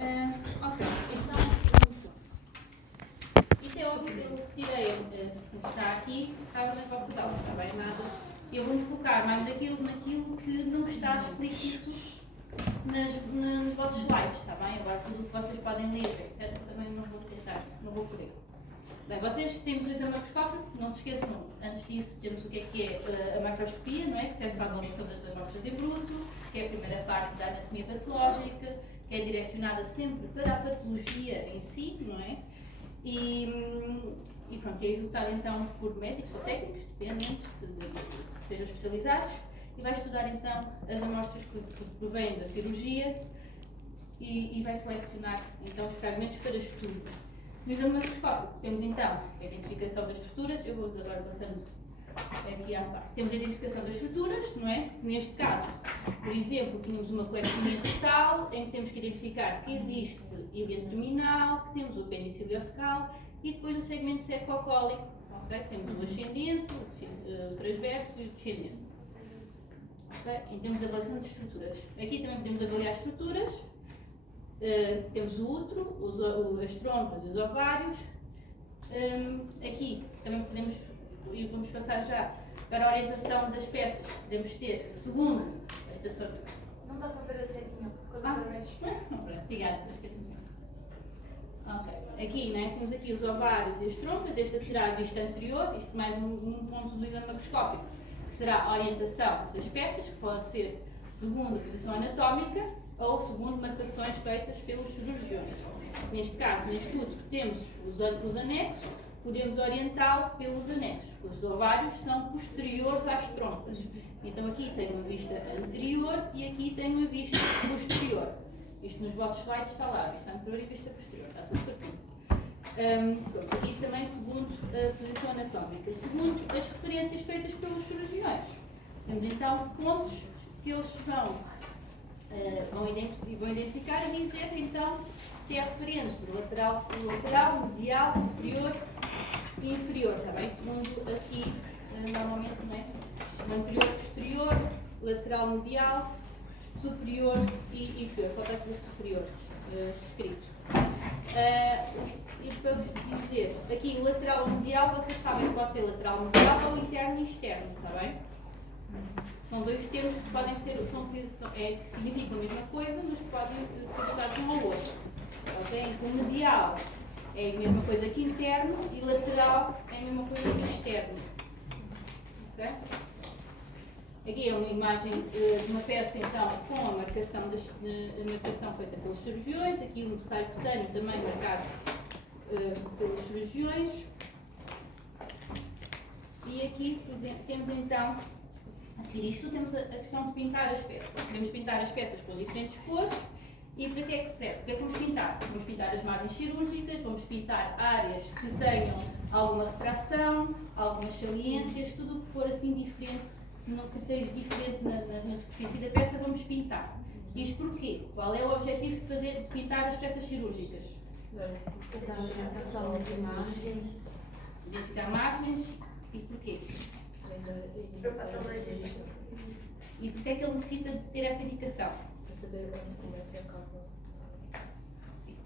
Ok, então, isto é o que eu retirei, está aqui, está nas vossas aulas, está bem? Nada. Eu vou-me focar mais naquilo que não está explícito nos vossos slides, está bem? Agora, tudo o que vocês podem ler, etc., também não vou poder. Bem, vocês temos o exame macroscópico, não se esqueçam, antes disso temos o que é a macroscopia, não é? Que serve para a avaliação das amostras em bruto, que é a primeira parte da anatomia patológica, que é direcionada sempre para a patologia em si, não é? E pronto, é executada então por médicos ou técnicos, dependendo, sejam especializados, e vai estudar então as amostras que provêm da cirurgia e vai selecionar então os fragmentos para estudo. No exame macroscópico temos então a identificação das estruturas, eu vou agora passando aqui à parte. Temos a identificação das estruturas, não é? Neste caso, por exemplo, tínhamos uma colectomia total, em que temos que identificar que existe ilha terminal, que temos o apêndice ileocecal e depois o segmento secocólico, ok? Temos o ascendente, o transverso e o descendente. Okay? Em termos de avaliação de estruturas. Aqui também podemos avaliar estruturas. Temos o útero, as trompas e os ovários. Aqui também podemos, e vamos passar já para a orientação das peças. Podemos ter, segundo a estação. Não dá para ver a setinha, por causa dos olhos. Obrigada. Ok. Aqui, né, temos aqui os ovários e as trompas. Esta será a vista anterior, isto mais um ponto do exame macroscópico, que será a orientação das peças, que pode ser segundo a posição anatómica ou segundo marcações feitas pelos cirurgiões. Neste caso, neste útero, temos os anexos, podemos orientá-lo pelos anexos. Os ovários são posteriores às trompas. Então aqui tem uma vista anterior e aqui tem uma vista posterior. Isto nos vossos slides está lá, vista anterior e vista posterior, está tudo certinho. Aqui também segundo a posição anatómica. Segundo as referências feitas pelos cirurgiões. Temos então pontos que eles vão identificar e dizer então se é referente lateral, medial, superior e inferior, está bem? Segundo aqui, normalmente, não é? O anterior, posterior, lateral, medial, superior e inferior. Falta aqui o superior escrito. E para vos dizer, aqui o lateral medial, vocês sabem que pode ser lateral medial ou interno e externo, está bem? São dois termos que podem ser, que significam a mesma coisa, mas podem ser usados um ao outro. Okay? O medial é a mesma coisa que interno e lateral é a mesma coisa que externo. Okay? Aqui é uma imagem de uma peça então com a marcação feita pelos cirurgiões. Aqui um detalhe cutâneo também marcado pelos cirurgiões. E aqui, por exemplo, temos então, a seguir isto, temos a questão de pintar as peças. Podemos pintar as peças com diferentes cores. E para que é que serve? O que é que vamos pintar? Vamos pintar as margens cirúrgicas, vamos pintar áreas que tenham alguma retração, algumas saliências, tudo o que for assim diferente, que esteja diferente na superfície da peça, vamos pintar. Isto porquê? Qual é o objetivo de pintar as peças cirúrgicas? Identificar margens. E porquê? E porquê é que ele necessita de ter essa indicação? Para saber onde começa a causa.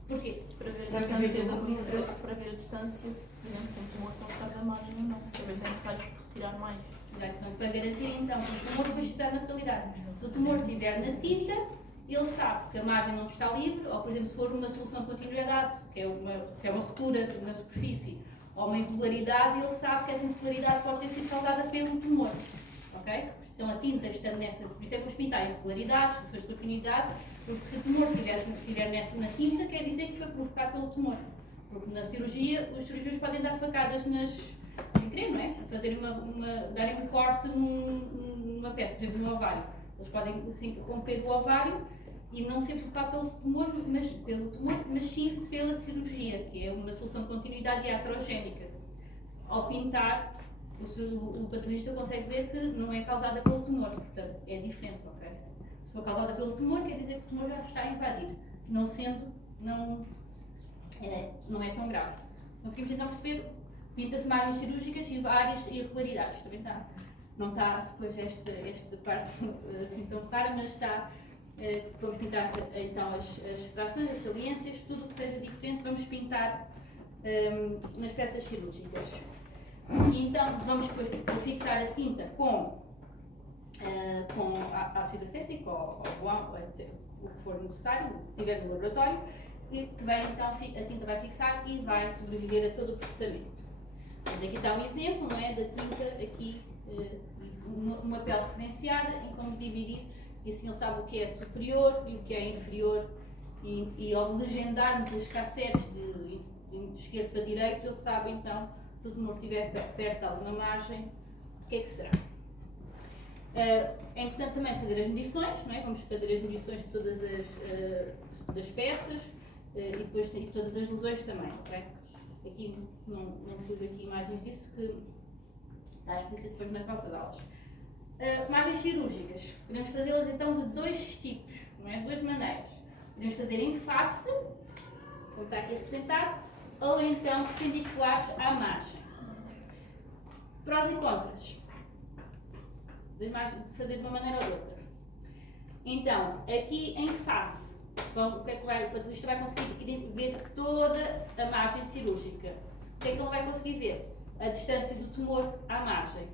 Porquê? Para ver a distância da linha, para ver a distância, por exemplo, um tumor que está da margem ou não. Para ver se é necessário retirar mais. Então, para garantir então que o tumor foi fixado na totalidade. Se o tumor estiver na tinta, ele sabe que a margem não está livre, ou por exemplo, se for uma solução de continuidade, que é uma ruptura na superfície, ou uma irregularidade, ele sabe que essa irregularidade pode ter sido causada pelo tumor. Ok? Então a tinta estando nessa, por isso é que vamos pintar irregularidades, soluções de continuidade, porque se o tumor estiver na tinta, quer dizer que foi provocado pelo tumor. Porque na cirurgia, os cirurgiões podem dar facadas sem querer, não é? Darem um corte numa peça, por exemplo, no ovário. Eles podem assim, romper o ovário e não ser provocado pelo tumor, mas sim pela cirurgia, que é uma solução de continuidade iatrogénica. Ao pintar, o patologista consegue ver que não é causada pelo tumor, portanto, é diferente, ok? Se for causada pelo tumor, quer dizer que o tumor já está a invadir. Não sendo, não é tão grave. Conseguimos então perceber, pinta-se margens cirúrgicas e várias irregularidades, também está. Não está depois esta parte assim tão clara, mas está vamos pintar então as frações, as saliências, tudo o que seja diferente, vamos pintar nas peças cirúrgicas. E então vamos depois fixar a tinta com ácido acético ou o que for necessário, o que tiver no laboratório, e que vai, então, a tinta vai fixar e vai sobreviver a todo o processamento. Aqui está um exemplo, não é, da tinta aqui, uma pele referenciada em como dividir, e assim ele sabe o que é superior e o que é inferior, e ao legendarmos as cassetes de esquerdo para direito, ele sabe então, se o tumor estiver perto de alguma margem, o que é que será. É importante também fazer as medições, não é? Vamos fazer as medições de todas das peças e depois todas as lesões também, ok? Aqui não pus aqui imagens disso, que está explícito depois nas nossas aulas. Imagens cirúrgicas, podemos fazê-las então de dois tipos, não é? De duas maneiras. Podemos fazer em face, como está aqui representado, ou então perpendiculares à margem. Prós e contras de fazer de uma maneira ou de outra. Então, aqui em face, o que é que o patologista vai conseguir ver toda a margem cirúrgica. O que é que ele vai conseguir ver? A distância do tumor à margem.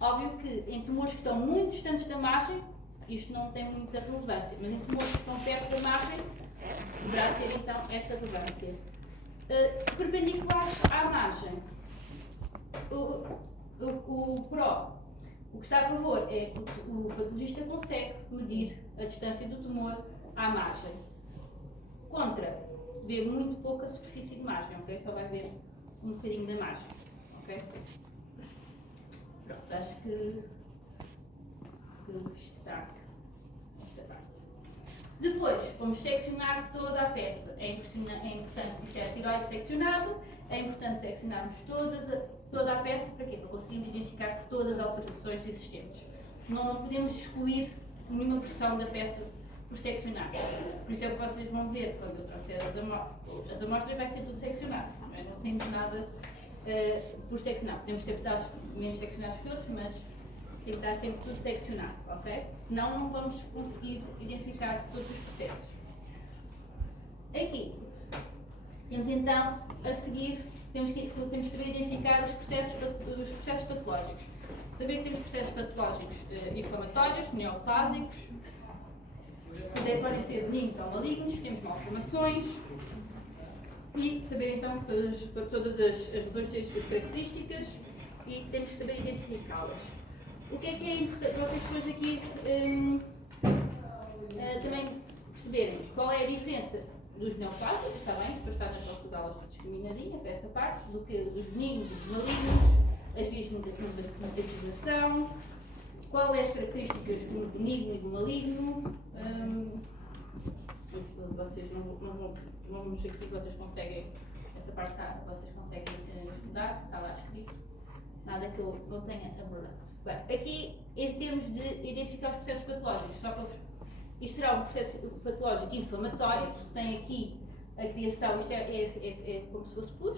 Óbvio que em tumores que estão muito distantes da margem, isto não tem muita relevância, mas em tumores que estão perto da margem, poderá ter então essa relevância. Perpendiculares à margem. O pró, o que está a favor é que o patologista consegue medir a distância do tumor à margem. Contra, vê muito pouca superfície de margem, ok? Só vai ver um bocadinho da margem, ok? Pronto, acho que está esta parte. Depois, vamos seccionar toda a peça. É importante, se isto é tiroide seccionado, é importante seccionarmos toda a peça, para quê? Para conseguirmos identificar todas as alterações existentes. Senão não podemos excluir nenhuma porção da peça por seccionar. Por isso é o que vocês vão ver quando eu trouxer as amostras, vai ser tudo seccionado. Não temos nada por seccionar. Podemos ter pedaços menos seccionados que outros, mas tem que estar sempre tudo seccionado, ok? Senão não vamos conseguir identificar todos os processos. Aqui, temos então, a seguir, temos que saber identificar os processos patológicos. Saber que temos processos patológicos inflamatórios, neoplásicos, podem ser benignos ou malignos, temos malformações, e saber então que todas as lesões têm as suas características e temos que saber identificá-las. O que é importante? Vocês depois aqui também perceberem qual é a diferença dos neoplásicos, está bem? Depois está nas vossas aulas de discriminaria, para essa parte, dos benignos e dos malignos, as vias de metabolização, qual é as características do benigno e do maligno. Isso vocês não vamos aqui, vocês conseguem, essa parte vocês conseguem estudar, está lá escrito, nada que eu não tenha abordado. Bem, aqui em termos de identificar os processos patológicos, só para isto será um processo patológico inflamatório, porque tem aqui a criação, isto é como se fosse pus,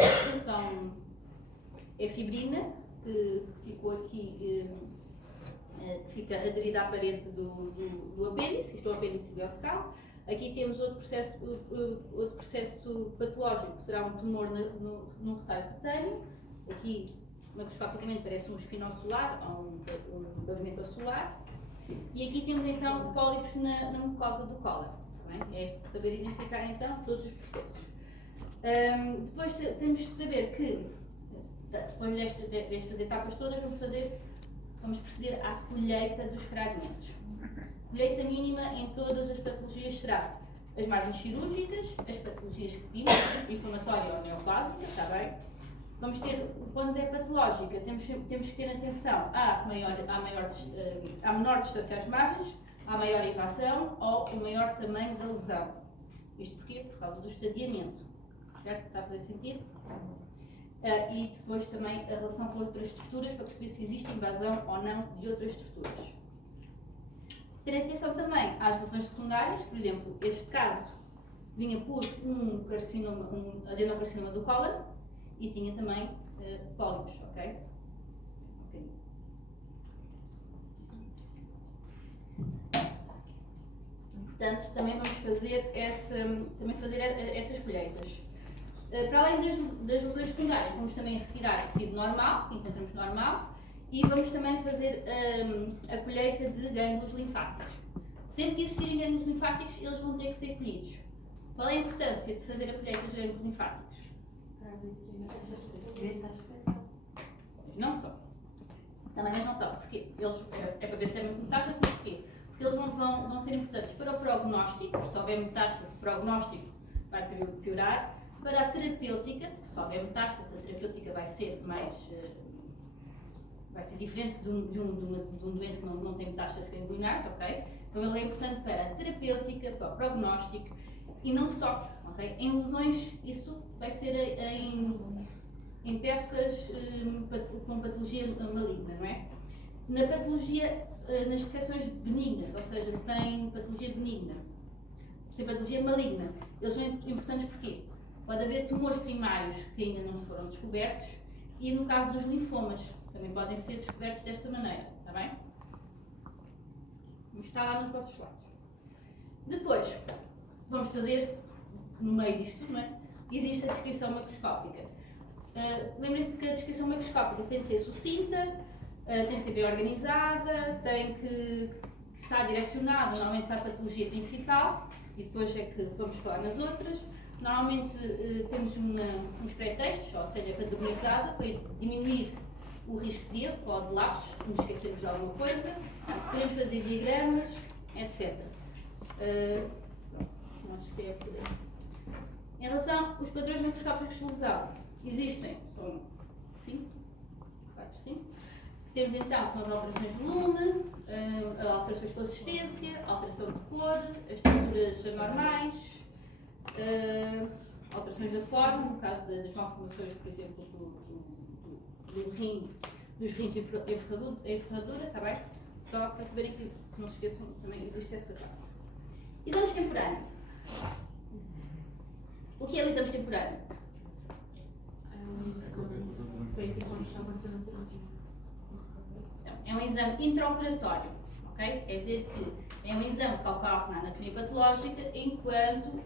é fibrina, que ficou aqui, que fica aderida à parede do apêndice, isto é o apêndice ileocecal. Aqui temos outro processo patológico, que será um tumor no retalho cutâneo. Aqui, macroscopicamente, parece um espinocelular ou um pavimento ocular. E aqui temos então pólipos na mucosa do cólon. É saber identificar então todos os processos. Depois temos de saber que, depois destas etapas todas, vamos proceder à colheita dos fragmentos. A colheita mínima em todas as patologias será as margens cirúrgicas, as patologias que vimos, inflamatória ou neoplásica, está bem? Vamos ter, quando é patológica, temos que ter atenção à menor distância às margens, à maior invasão ou o maior tamanho da lesão. Isto porquê? Por causa do estadiamento. Certo? Está a fazer sentido? E depois também a relação com outras estruturas, para perceber se existe invasão ou não de outras estruturas. Ter atenção também às lesões secundárias, por exemplo, este caso vinha por um adenocarcinoma do cólon e tinha também pólipos, ok? Portanto, também vamos fazer, essas colheitas. Para além das lesões secundárias, vamos também retirar tecido normal, que encontramos normal, e vamos também fazer a colheita de gânglios linfáticos. Sempre que existirem gânglios linfáticos, eles vão ter que ser colhidos. Qual é a importância de fazer a colheita dos gânglios linfáticos? Não só. Também não só, porque eles, é para ver se é muito metástase, mas porquê? Porque eles vão ser importantes para o prognóstico, se houver metástase, o prognóstico vai piorar. Para a terapêutica, se houver metástase, a terapêutica vai ser diferente de um doente que não tem metástases ganglionares, ok? Então ele é importante para a terapêutica, para o prognóstico e não só, ok? Em lesões, isso vai ser em peças com patologia maligna, não é? Na patologia, nas reseções benignas, ou seja, sem patologia benigna, sem patologia maligna, eles são importantes porquê? Pode haver tumores primários que ainda não foram descobertos e no caso dos linfomas, também podem ser descobertos dessa maneira, está bem? Está lá nos vossos slides. Depois, vamos fazer, no meio disto, não é? Existe a descrição macroscópica. Lembrem-se de que a descrição macroscópica tem de ser sucinta, tem de ser bem organizada, tem que estar direcionada normalmente para a patologia principal e depois é que vamos falar nas outras. Normalmente temos uns pré-textos, ou seja, categorizada, para diminuir o risco de erro ou de lapsos, nos esquecermos de alguma coisa. Podemos fazer diagramas, etc. Acho que é por aí. Em relação aos padrões macroscópicos de lesão, existem, são 5, 4, 5. Temos então são as alterações de volume, alterações de consistência, alteração de cor, as texturas anormais, alterações da forma, no caso das malformações, por exemplo, dos rins em ferradura, está bem? Só para saberem que não se esqueçam, também existe essa parte. Exames temporâneos. O que é o exame temporâneo? É um exame intraoperatório, ok? Quer dizer que é um exame que ocorre na anatomia patológica enquanto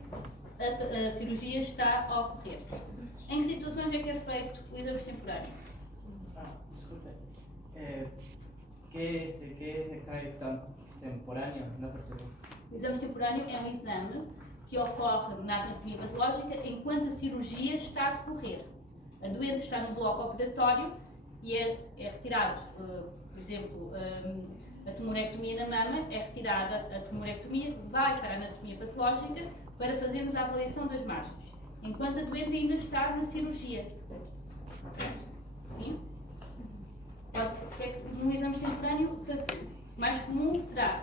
a cirurgia está a ocorrer. Em que situações é que é feito o exame extemporâneo? Disculpe. ¿Qué es examen extemporáneo? No percibo. O exame extemporâneo é um exame que ocorre na anatomia patológica enquanto a cirurgia está a decorrer. A doente está no bloco operatório e é retirado, por exemplo, a tumorectomia na mama, é retirada a tumorectomia, vai para a anatomia patológica para fazermos a avaliação das margens, enquanto a doente ainda está na cirurgia. Sim? No exame extemporâneo, mais comum será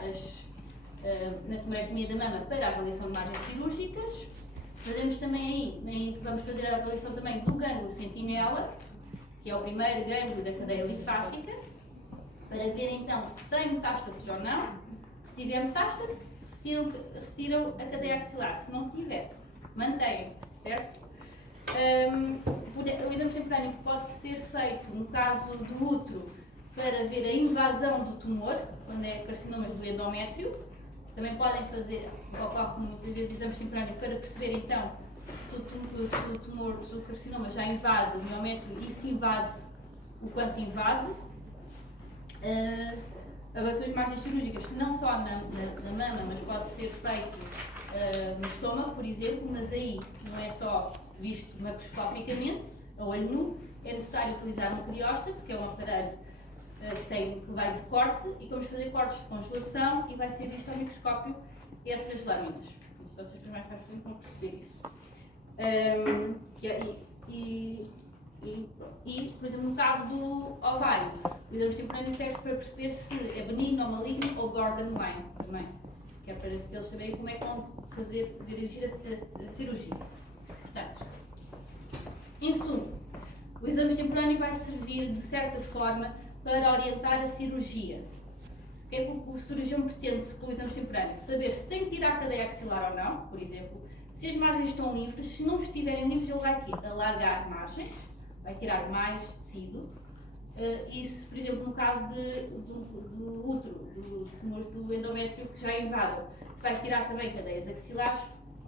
na tumorectomia da mama para a avaliação de margens cirúrgicas. Fazemos também aí, vamos fazer a avaliação também do gânglio sentinela, que é o primeiro gânglio da cadeia linfática, para ver então se tem metástase ou não. Se tiver metástase, retiram a cadeia axilar. Se não tiver, mantêm, certo? O exame extemporâneo pode ser feito no caso do útero para ver a invasão do tumor, quando é carcinomas do endométrio. Também podem fazer, ocorre muitas vezes, exame extemporâneo para perceber então se o carcinoma já invade o miométrio e se invade o quanto invade. Avaliações de margens cirúrgicas, não só na mama, mas pode ser feito no estômago, por exemplo, mas aí não é só visto macroscopicamente, a olho nu, é necessário utilizar um crióstato, que é um aparelho que vai de corte, e vamos fazer cortes de congelação e vai ser visto ao microscópio essas lâminas. Se vocês também vão perceber isso. Por exemplo, no caso do ovário, o exame extemporâneo serve para perceber se é benigno ou maligno ou borderline também, que é para eles saberem como é que vão dirigir a cirurgia. Portanto, em suma, o exame extemporâneo vai servir de certa forma para orientar a cirurgia. O que é que o cirurgião pretende pelo exame extemporâneo? Saber se tem que tirar a cadeia axilar ou não, por exemplo, se as margens estão livres. Se não estiverem livres, ele vai alargar margens, vai tirar mais tecido e se, por exemplo, no caso do útero, do tumor do endométrio que já invadem, se vai tirar também cadeias axilares,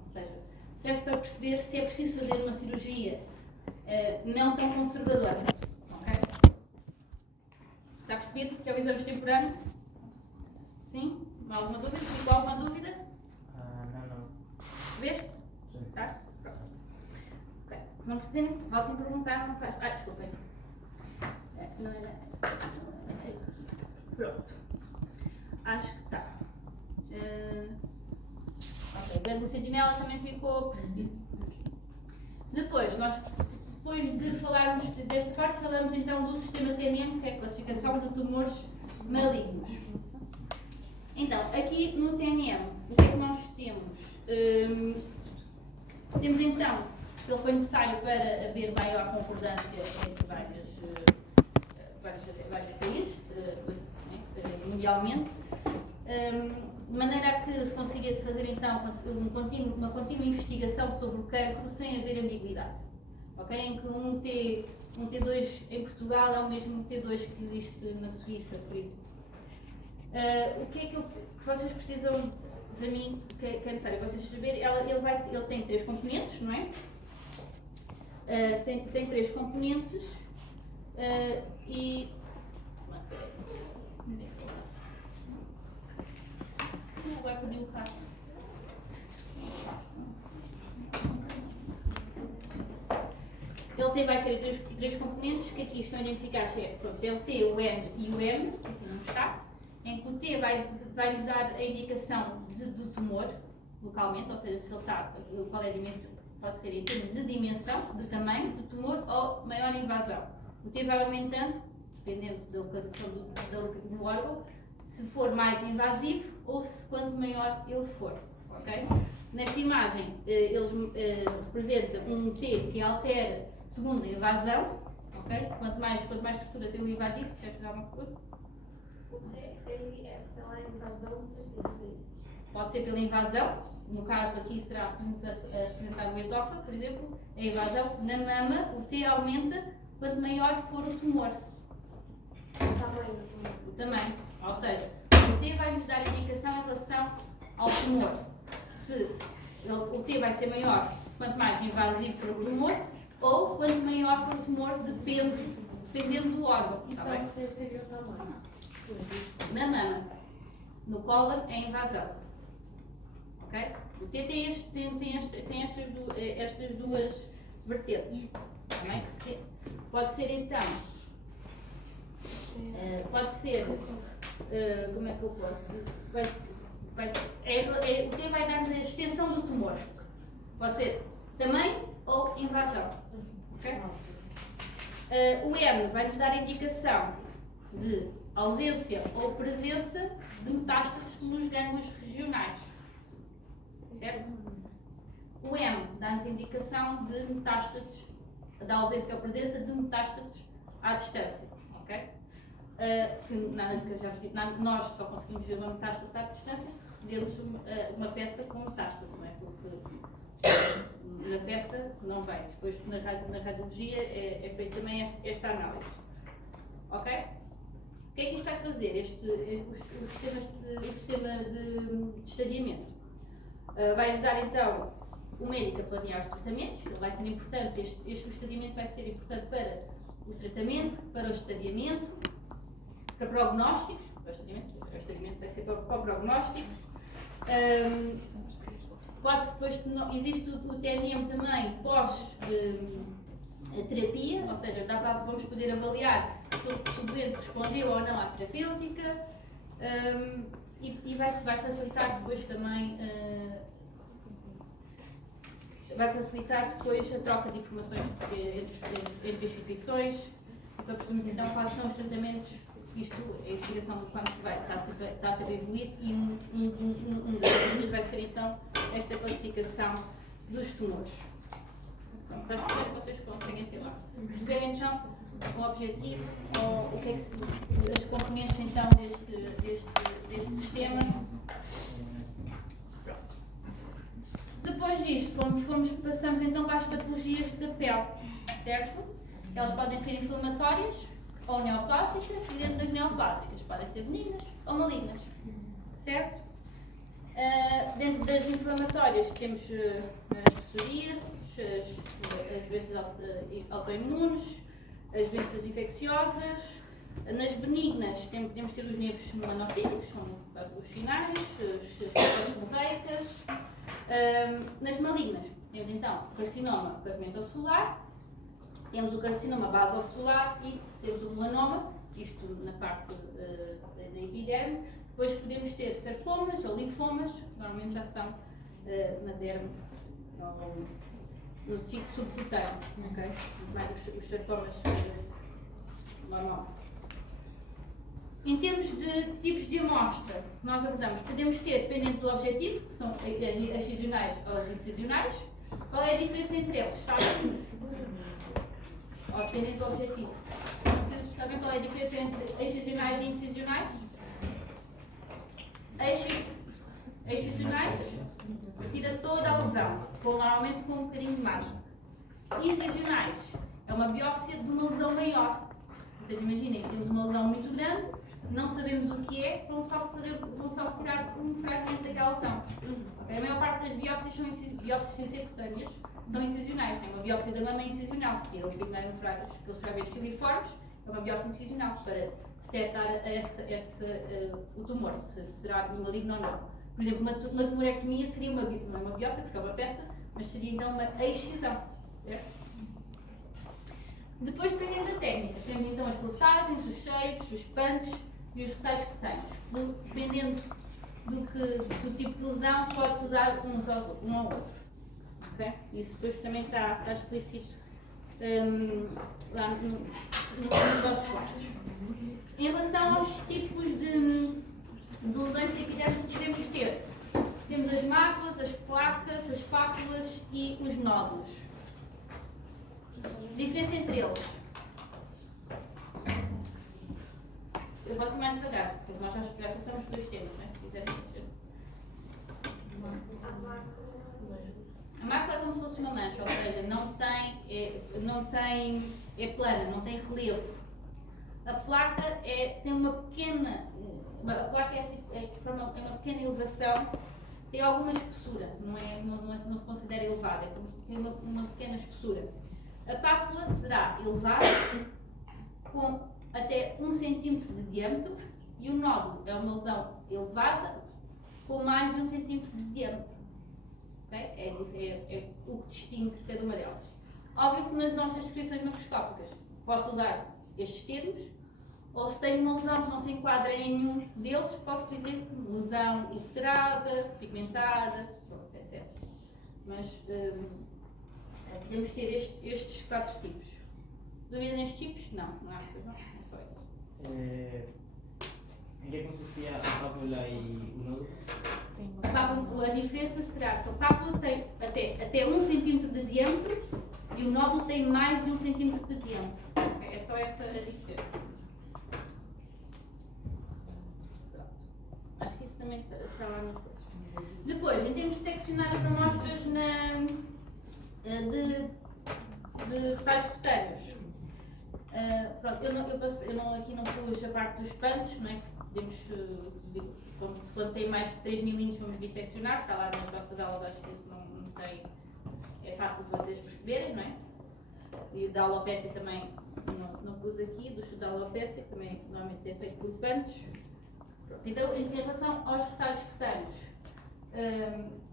ou seja, serve para perceber se é preciso fazer uma cirurgia não tão conservadora. Okay? Está percebido que é o exame extemporâneo? Sim? Alguma dúvida? Ficou alguma dúvida? Não. Veste? Sim. Tá? Pronto. Ok. Se não perceberem, voltem a perguntar, não faz. Desculpem. Não era. Pronto. Acho que está. Ok. Glândula sentinela também ficou percebido. Depois de falarmos desta parte, falamos então do sistema TNM, que é a classificação de tumores malignos. Então, aqui no TNM, o que é que nós temos? Temos então, ele foi necessário para haver maior concordância entre vários países, mundialmente, de maneira a que se consiga fazer então uma contínua investigação sobre o cancro sem haver ambiguidade. Okay? Em que um T2 em Portugal é o mesmo T2 que existe na Suíça, por exemplo. O que é que vocês precisam, para mim, que é necessário vocês saberem? Ele tem 3 componentes, não é? Tem 3 componentes e. Agora perdi o carro. Ele vai ter 3 componentes que aqui estão identificados, é o T, o N e o M, aqui não está, em que o T vai nos dar a indicação do tumor, localmente, ou seja, se ele está, qual é a dimensão, pode ser em termos de dimensão, de tamanho do tumor ou maior invasão. O T vai aumentando, dependendo da localização do órgão, se for mais invasivo ou se quanto maior ele for. Okay? Nesta imagem, eles representam um T que altera segundo a invasão. Okay? Quanto mais estruturas ele invadir, quer dar uma coisa? Ele é pela invasão do Pode ser pela invasão, no caso aqui será representar o esófago, por exemplo, a invasão na mama, o T aumenta quanto maior for o tumor. O tamanho do tumor. O tamanho, ou seja, o T vai nos dar indicação em relação ao tumor. Se o T vai ser maior quanto mais invasivo for o tumor, ou quanto maior for o tumor, dependendo do órgão. Tá bem? Então, seria o tamanho. Na mama, no cólon é invasão. Okay? O T tem estas duas vertentes. Tá bem? Pode ser então, como é que eu posso? O T vai dar a extensão do tumor. Pode ser tamanho ou invasão. Okay? O M vai nos dar a indicação de ausência ou presença de metástases nos gânglios regionais. Certo? O M dá-nos a indicação de metástases, da ausência ou presença de metástases à distância. Okay? Que eu já vos disse, nós só conseguimos ver uma metástase à distância se recebermos uma peça com metástase, não é? Porque na peça não vai. Depois na radiologia é feita também esta análise. Ok? O que é que isto vai fazer? O sistema de estadiamento vai usar então o médico a planear os tratamentos. Ele vai ser importante, o estadiamento vai ser importante para o tratamento, para o estadiamento, para prognósticos. O estadiamento vai ser para prognósticos. Existe o TNM também pós terapia, ou seja, vamos poder avaliar se o doente respondeu ou não à terapêutica e vai facilitar depois também a troca de informações entre instituições, para percebermos então quais são os tratamentos. Isto é a investigação do quanto está a ser evoluído e um das coisas vai ser então esta classificação dos tumores. Pronto, acho que vocês conseguem ter lá. Perceberem então o objetivo, ou o que é que as componentes então deste sistema. Pronto. Depois disto, passamos então para as patologias da pele, certo? Elas podem ser inflamatórias, ou neoplásicas, e dentro das neoplásicas podem ser benignas ou malignas, certo? Dentro das inflamatórias temos as psoríases, as doenças autoimunes, as doenças infecciosas. Nas benignas podemos ter os nervos monocíticos, são os sinais, as células borreicas. Nas malignas temos então o carcinoma pavimento-celular, temos o carcinoma basocelular e temos o melanoma, isto na parte da epiderme. Depois podemos ter sarcomas ou linfomas, que normalmente já são na derme ou no tecido subcutâneo, ok? Mais os sarcomas normal. Em termos de tipos de amostra, nós abordamos, podemos ter, dependendo do objetivo, que são as excisionais ou as incisionais. Qual é a diferença entre eles? Sabem? Ou dependendo do objetivo. Vocês sabem qual é a diferença entre excisionais e incisionais? Excisionais retira toda a lesão, normalmente com um bocadinho de margem. Incisionais é uma biópsia de uma lesão maior. Ou seja, imaginem que temos uma lesão muito grande, não sabemos o que é, vão só retirar um fragmento daquela lesão. Okay? A maior parte das biópsias são biópsias sem ser cutâneas, são incisionais. Uma biópsia da mama é incisional, porque eles eliminam aqueles fragmentos filiformes, é uma biópsia incisional para detectar o tumor, se será maligno ou não. Por exemplo, uma tumorectomia seria não é uma biópsia, porque é uma peça, mas seria então uma excisão, certo? Depois, dependendo da técnica, temos então as cortagens, os shapes, os punches e os retalhos cutâneos. Dependendo do tipo de lesão, pode-se usar um ou outro. Okay? Isso depois também está explícito lá nos vossos slides. Em relação aos tipos de lesões de epiderme que podemos ter, temos as máculas, as placas, as pápulas e os nódulos. Diferença entre eles. Eu posso ir mais devagar, porque nós já passamos dois tempos, né? Se quiserem. A mácula é como se fosse uma mancha, ou seja, é plana, não tem relevo. A placa tem uma pequena. A placa é uma pequena elevação, tem alguma espessura, não se considera elevada, tem uma pequena espessura. A pápula será elevada com até 1 cm de diâmetro e o nódulo é uma lesão elevada com mais de 1 cm de diâmetro. Okay? É o que distingue cada uma delas. Óbvio que nas nossas descrições macroscópicas posso usar estes termos, ou se tenho uma lesão que não se enquadra em nenhum deles, posso dizer que lesão ulcerada, pigmentada, etc. Mas podemos ter estes 4 tipos. Dúvida nestes tipos? Não há muitas, não. É só isso. Em que consistia a pápula e o nódulo? A diferença será que a pápula tem até 1 cm de diâmetro e o nódulo tem mais de 1 cm de diâmetro. É só essa a diferença. Pronto. Acho que isso também está lá no texto. Depois, em termos de seccionar as amostras de retalhos cutâneos. Pronto, eu aqui não pus a parte dos punches, não é? Podemos, quando tem mais de 3 milímetros, vamos bisseccionar, está lá nas vossas aulas, acho que isso não tem. É fácil de vocês perceberem, não é? E o da alopécia também não pus aqui, do da alopécia também normalmente é feito por punches. Então, em relação aos retalhos cutâneos,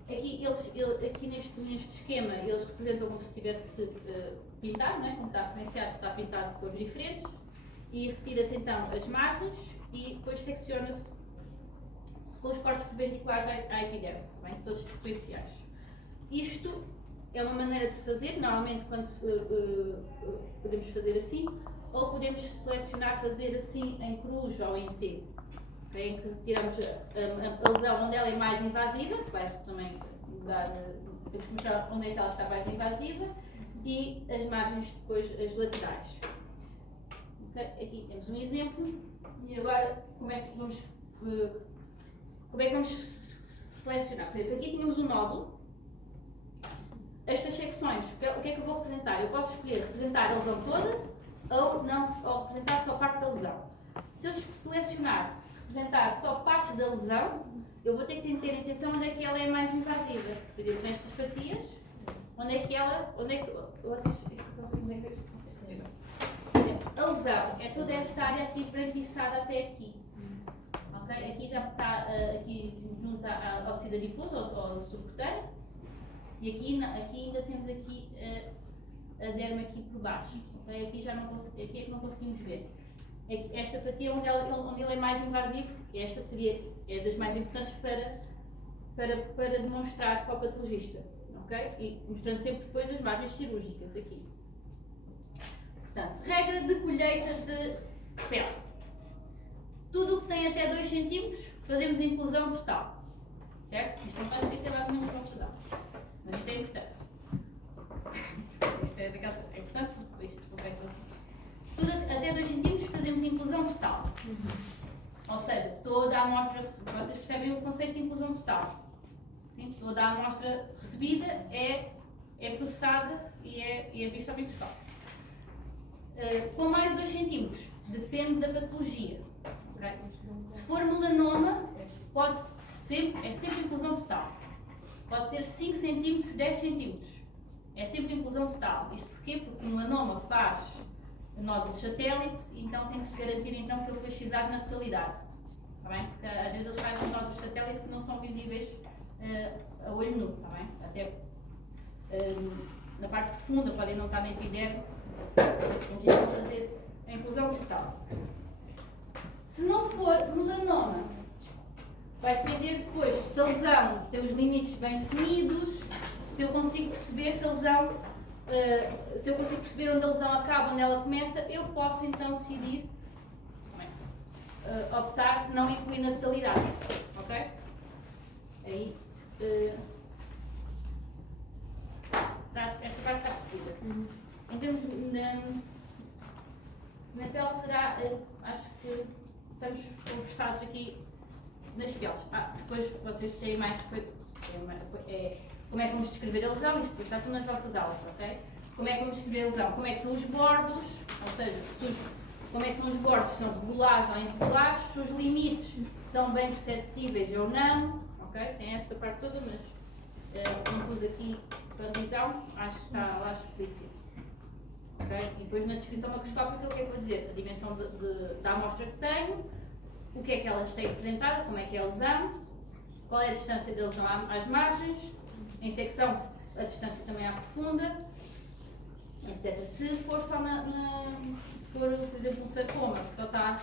aqui neste esquema eles representam como se estivesse pintado, não é? Como está referenciado, está pintado de cores diferentes e retira-se então as margens e depois secciona-se com os cortes perpendiculares à epiderme, bem? Todos sequenciais. Isto é uma maneira de se fazer, normalmente quando podemos fazer assim, ou podemos selecionar fazer assim em cruz ou em T. Em que tiramos a lesão onde ela é mais invasiva, que vai também mudar, temos que mostrar onde é que ela está mais invasiva, e as margens depois, as laterais. Okay? Aqui temos um exemplo, e agora como é que vamos selecionar? Por exemplo, aqui tínhamos um nódulo. Estas secções, o que é que eu vou representar? Eu posso escolher representar a lesão toda, ou representar só parte da lesão. Se eu selecionar representar só parte da lesão, eu vou ter que ter atenção onde é que ela é mais invasiva. Por exemplo, nestas fatias, onde é que vocês perceberam? Por exemplo, a lesão é toda esta área aqui esbranquiçada até aqui. Okay? Aqui já está aqui junto ao tecido adiposo ou subcutâneo. E aqui ainda temos aqui a derma aqui por baixo. Okay? Aqui é que não conseguimos ver. Esta fatia é onde ele é mais invasivo, e esta é das mais importantes para demonstrar para o patologista. Okay? E mostrando sempre depois as margens cirúrgicas aqui. Portanto, regra de colheita de pele. Tudo o que tem até 2 cm, fazemos a inclusão total. Certo? Isto não está escrito mais ou menos para o sedão. Mas isto é importante. Isto é importante porque isto consegue. Tudo até 2 cm fazemos inclusão total. Ou seja, toda a amostra, vocês percebem o conceito de inclusão total. Sim? Toda a amostra recebida é processada e é vista ao microscópio. Com mais de 2 cm, depende da patologia. Okay? Se for melanoma, é sempre inclusão total. Pode ter 5 cm, 10 cm. É sempre inclusão total. Isto porquê? Porque o melanoma faz nódulos satélite, então tem que se garantir então que ele foi xizado na totalidade. Está bem? Porque às vezes eles fazem nódulos satélite que não são visíveis a olho nu. Está bem? Até na parte profunda podem não estar na epiderme. Temos então que fazer a inclusão total. Se não for melanoma, vai depender depois se a lesão tem os limites bem definidos, se eu consigo perceber se a lesão, se eu consigo perceber onde a lesão acaba, onde ela começa, eu posso então decidir optar por não incluir na totalidade. Ok? Aí, esta parte está percebida. Em termos na pele será, acho que estamos conversados aqui nas peles. Depois vocês têm mais como é que vamos descrever a lesão, isto depois está tudo nas vossas aulas, ok? Como é que vamos descrever a lesão? Como é que são os bordos, ou seja, como é que são os bordos, são regulares ou irregulares, se os limites são bem perceptíveis ou não, ok? Tem essa parte toda, mas não pus aqui para visão, acho que está lá explícito. Okay? E depois na descrição macroscópica o que é que vou dizer? A dimensão da amostra que tenho, o que é que elas têm representado, como é que é a lesão, qual é a distância da lesão às margens, em secção a distância também à profunda, etc. Se for só se for, por exemplo, um sarcoma, que só está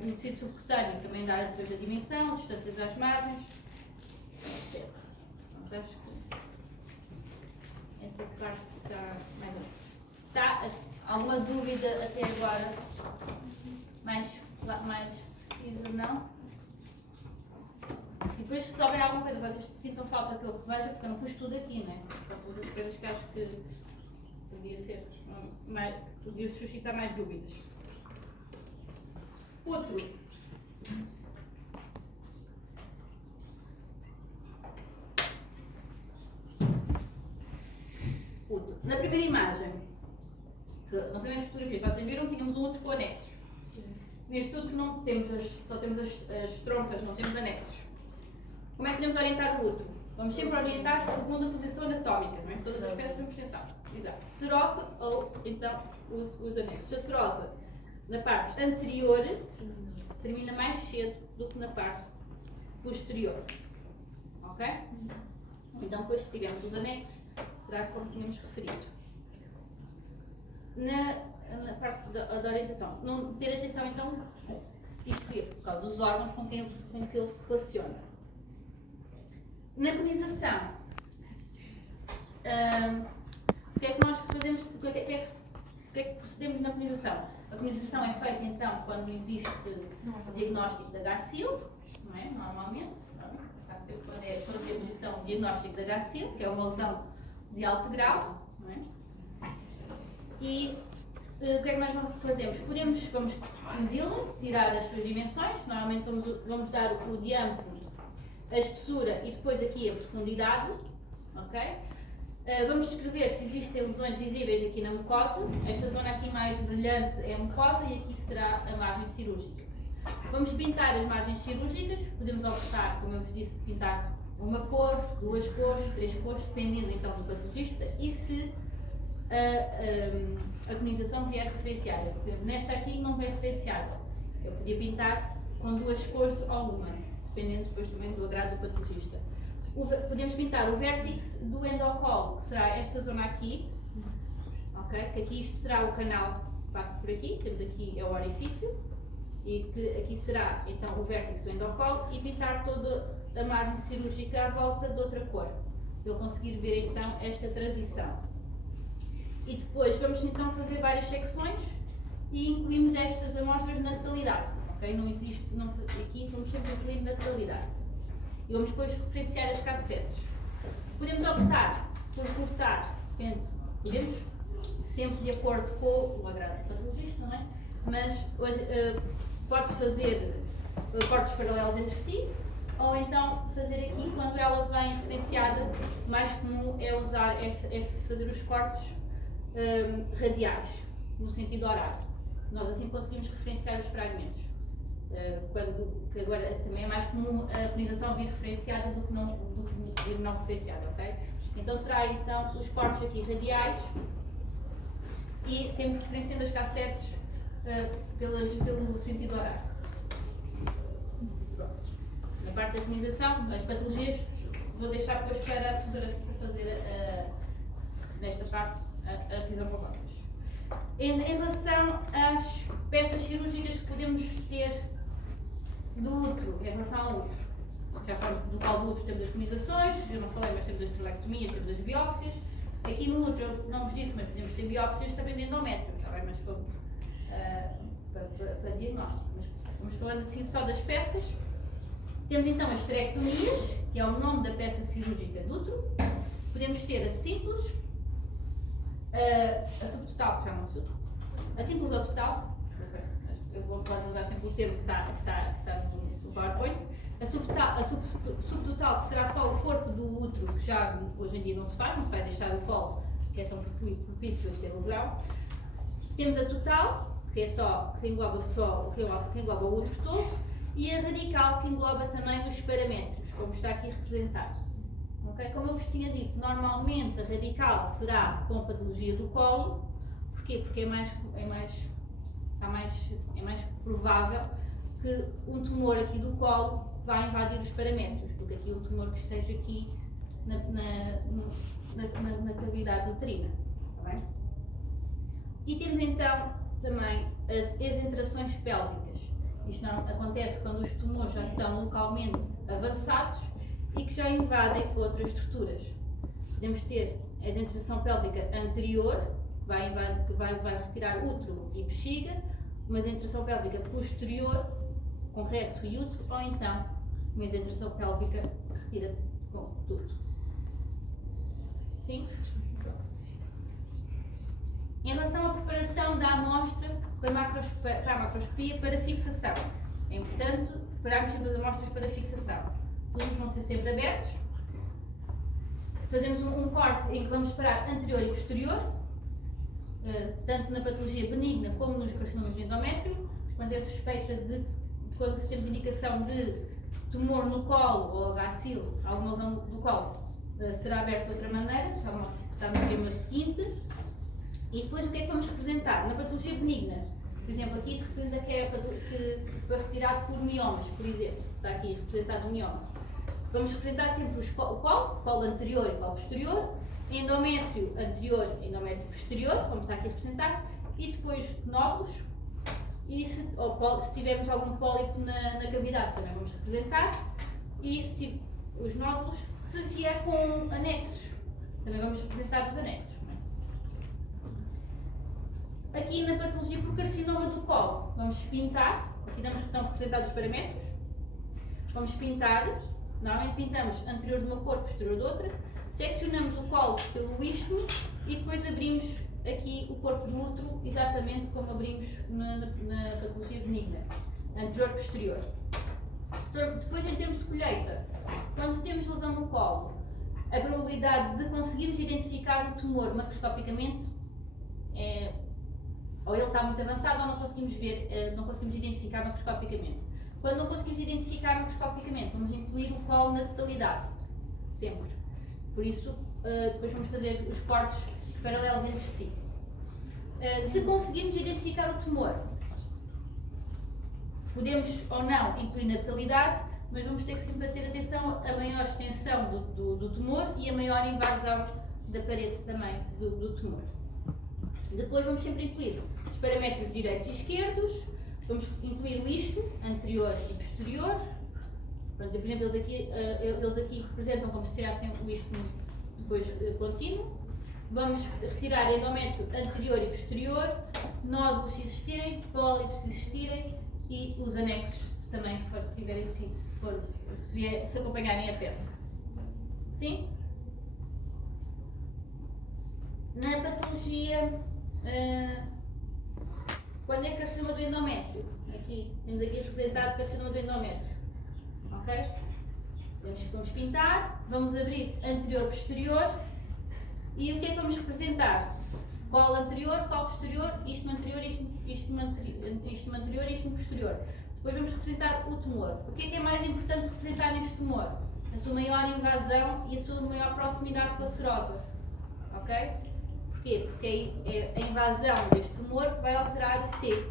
no tecido subcutâneo, também dá depois a dimensão, distâncias às margens, etc. Então, acho que esta parte está mais ou menos. Está alguma dúvida até agora? Mais precisa, não? E depois, se houver alguma coisa, vocês sintam falta que eu reveja, porque eu não pus tudo aqui, né? Só pus as coisas que acho que podia suscitar mais dúvidas. Outro. Na primeira imagem, na primeira fotografia, vocês viram que tínhamos um outro com anexos. Neste outro não temos só temos as trompas, não temos anexos. Como é que podemos orientar o útero? Vamos sempre orientar segundo a posição anatómica, não é? Todas as peças vamos tentar. Exato. Serosa ou então os anexos. A serosa, na parte anterior, termina mais cedo do que na parte posterior. Ok? Então, depois, se tivermos os anexos, será como tínhamos referido. Na parte da orientação, não ter atenção então, isto é por causa dos órgãos com que ele se relaciona. Na penização, o que é que nós fazemos, o que é que procedemos na penização? A penização é feita então quando existe diagnóstico de HSIL, não é? Normalmente, quando temos então diagnóstico de HSIL, que é uma lesão de alto grau, não é? E o que é que nós fazemos? Vamos medi-la, tirar as suas dimensões, normalmente vamos dar o diâmetro, a espessura e depois aqui a profundidade, ok? Vamos descrever se existem lesões visíveis aqui na mucosa. Esta zona aqui mais brilhante é a mucosa e aqui será a margem cirúrgica. Vamos pintar as margens cirúrgicas. Podemos optar, como eu vos disse, pintar uma cor, 2 cores, 3 cores, dependendo então do patologista e se a conização vier referenciada. Por exemplo, nesta aqui não vem referenciada. Eu podia pintar com 2 cores ou uma, dependendo depois também do agrado do patologista. Podemos pintar o vértice do endocolo, que será esta zona aqui, ok? Que aqui isto será o canal que passa por aqui, temos aqui é o orifício, e que aqui será então o vértice do endocolo e pintar toda a margem cirúrgica à volta de outra cor, para ele conseguir ver então esta transição. E depois vamos então fazer várias secções e incluímos estas amostras na totalidade, ok? Não existe, aqui vamos sempre incluir na totalidade. E vamos depois referenciar as cassetes. Podemos optar por cortar, depende, podemos, sempre de acordo com o agrado do patologista, não é? Mas hoje pode-se fazer cortes paralelos entre si, ou então fazer aqui, quando ela vem referenciada, o mais comum é usar, é fazer os cortes radiais, no sentido horário. Nós assim conseguimos referenciar os fragmentos. Que agora também é mais comum a conização vir referenciada do que vir não referenciada, ok? Então será então os cortes aqui radiais e sempre referenciando as cassetes pelo sentido horário. Na parte da conização, as patologias, vou deixar depois para a professora fazer nesta parte a revisão para vocês. Em relação às peças cirúrgicas que podemos ter do útero, em relação ao útero, já falamos do qual do útero temos as conizações, eu não falei, mas temos as esterectomias, temos as biópsias. Aqui no útero, eu não vos disse, mas podemos ter biópsias também de endométrio, está bem? Mas para diagnóstico. Mas vamos falando assim só das peças. Temos então as esterectomias, que é o nome da peça cirúrgica do útero. Podemos ter a simples, a subtotal, que chamam-se útero, a simples ou total. Eu vou usar sempre o termo que está no PowerPoint. A subtotal, que será só o corpo do útero, que já hoje em dia não se vai deixar o colo, que é tão propício a ter lesão. Temos a total, que engloba o útero todo, e a radical, que engloba também os paramétros, como está aqui representado. Okay? Como eu vos tinha dito, normalmente a radical será com patologia do colo. Porquê? Porque é mais provável que um tumor aqui do colo vai invadir os paramétros do que aqui um tumor que esteja aqui na cavidade uterina. Está bem? E temos então também as exentrações pélvicas. Isto não acontece quando os tumores já estão localmente avançados e que já invadem outras estruturas. Podemos ter a exentração pélvica anterior, que vai retirar útero e bexiga, uma exentração pélvica posterior, com recto e útero, ou então uma exentração pélvica que retira tudo. Sim? Em relação à preparação da amostra para a macroscopia para fixação, é importante prepararmos sempre as amostras para fixação. Os vão ser sempre abertos. Fazemos um corte em que vamos separar anterior e posterior, tanto na patologia benigna como nos carcinomas de endométrio, quando é suspeita quando temos indicação de tumor no colo ou HSIL, alguma lesão do colo, será aberto de outra maneira, está no esquema seguinte. E depois o que é que vamos representar? Na patologia benigna, por exemplo, aqui representa que foi retirado por miomas, por exemplo, está aqui representado um mioma. Vamos representar sempre o colo anterior e colo posterior, endométrio anterior e endométrio posterior, como está aqui representado, e depois nódulos, e se tivermos algum pólipo na cavidade também vamos representar, e os nódulos, se vier com anexos, também vamos representar os anexos. Aqui na patologia por carcinoma do colo, vamos pintar, aqui estão representados os paramétros, vamos pintar, normalmente pintamos anterior de uma cor, posterior de outra, seccionamos o colo pelo istmo e depois abrimos aqui o corpo do útero, exatamente como abrimos na patologia benigna, anterior e posterior. Depois, em termos de colheita, quando temos lesão no colo, a probabilidade probabilidade de conseguirmos identificar o tumor macroscopicamente ou ele está muito avançado ou não conseguimos ver, não conseguimos identificar macroscopicamente. Quando não conseguimos identificar macroscopicamente, vamos incluir o colo na totalidade, sempre. Por isso, depois vamos fazer os cortes paralelos entre si. Se conseguirmos identificar o tumor, podemos ou não incluir na totalidade, mas vamos ter que sempre ter atenção a maior extensão do tumor e a maior invasão da parede também do tumor. Depois vamos sempre incluir os paramétros direitos e esquerdos, vamos incluir o isto, anterior e posterior. Pronto, por exemplo, eles aqui representam como se tirassem o isto depois contínuo. Vamos retirar endométrio anterior e posterior, nódulos se existirem, pólipos se existirem e os anexos se também tiverem sido, se acompanharem a peça. Sim? Na patologia, quando é carcinoma do endométrio? Temos aqui representado carcinoma do endométrio. Ok? Vamos pintar, vamos abrir anterior-posterior e o que é que vamos representar? Colo anterior, colo posterior, isto no anterior, isto no anterior e isto no posterior. Depois vamos representar o tumor. O que é mais importante representar neste tumor? A sua maior invasão e a sua maior proximidade cancerosa. Ok? Porquê? Porque é a invasão deste tumor que vai alterar o T.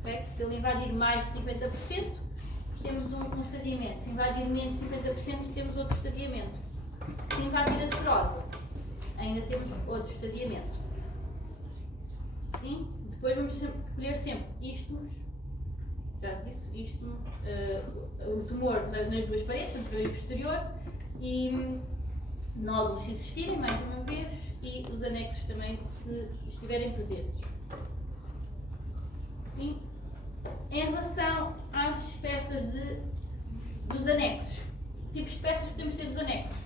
Okay? Se ele invadir mais de 50%, temos um estadiamento. Se invadir menos de 50%, temos outro estadiamento. Se invadir a serosa, ainda temos outro estadiamento. Sim? Depois vamos escolher sempre istmos, já disse, istmo, o tumor nas duas paredes, anterior e posterior, e nódulos se existirem, mais uma vez, e os anexos também, se estiverem presentes. Sim? Em relação às peças dos anexos, tipos de peças que podemos ter dos anexos?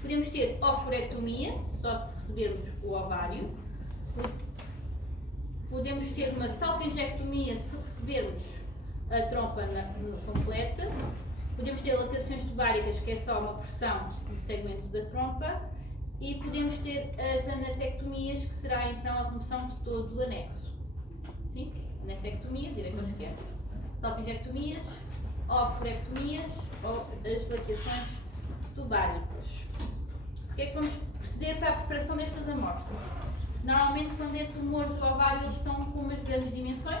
Podemos ter oforectomia, só se recebermos o ovário. Podemos ter uma salpingectomia se recebermos a trompa completa. Podemos ter lacações tubáricas, que é só uma porção do segmento da trompa. E podemos ter as anasectomias, que será então a remoção de todo o anexo. Sim? Anasectomia, direita ou esquerda. Salpingectomias, oforectomias ou as laqueações tubáricas. O que é que vamos proceder para a preparação destas amostras? Normalmente, quando é tumores do ovário, eles estão com umas grandes dimensões.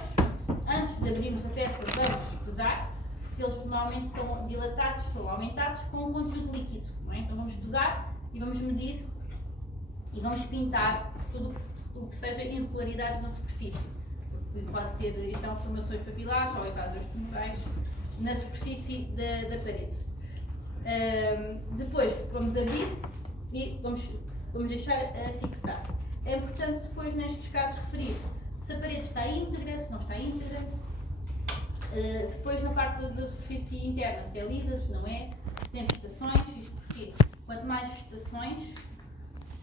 Antes de abrirmos a peça, vamos pesar. Eles normalmente estão dilatados, estão aumentados com um conteúdo líquido. Não é? Então vamos pesar e vamos medir e vamos pintar tudo o que seja irregularidades na superfície. Porque pode ter então formações papilares ou invasões tumorais na superfície da parede. Depois vamos abrir e vamos deixar a fixar. É importante depois nestes casos referir se a parede está íntegra, se não está íntegra. Depois na parte da superfície interna, se é lisa, se não é, se tem vegetações. Isto porque quanto mais vegetações,